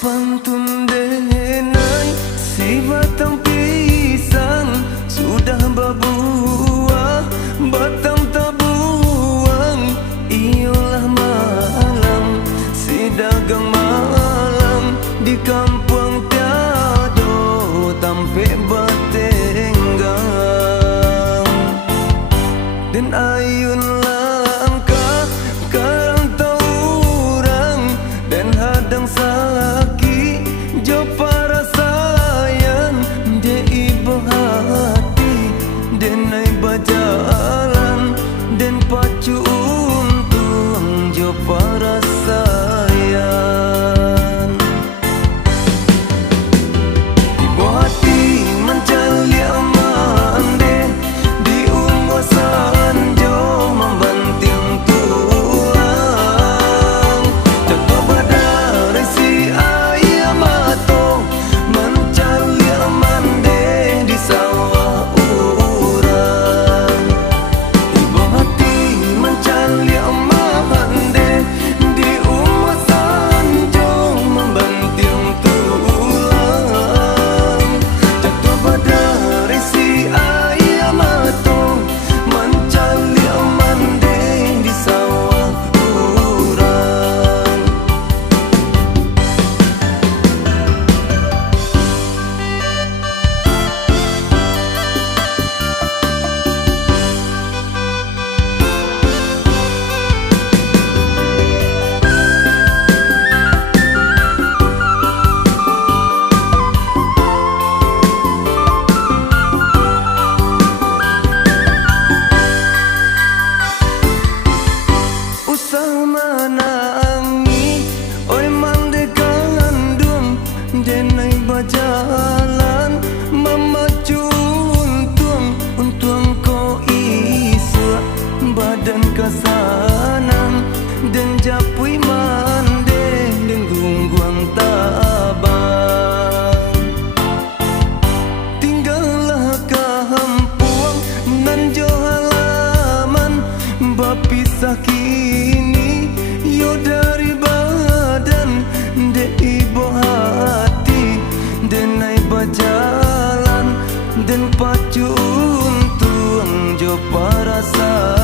pantun denai si batang pisang sudah berbuah, batang tak buang. Iyalah malam si dagang malam di kampung tiado tampe batenggang. Dan ayun langkah karang taurang dan hadang saki jo para sayang de ibu hati dan ai bajalan dan pacu untung jo para sayang. Ibu hati mencali amande di umur sanjo membanting tulang. Jatuh badar si ayam atau mencali amande di sawah urang. Ibu hati mencali amande di umur sanjo membanting tulang. Jatuh badar si ayam atau mencali amande di sawah urang. Usah menangi, oi mande gandum, denai berjalan memacu untung ko isua badan kesanan dan japui mande denggung guang tabang. Tinggallah kampung nan jo halaman berpisah kini yo dari badan de ibu hati dan ai berjalan dan pacu untung jo para sayang.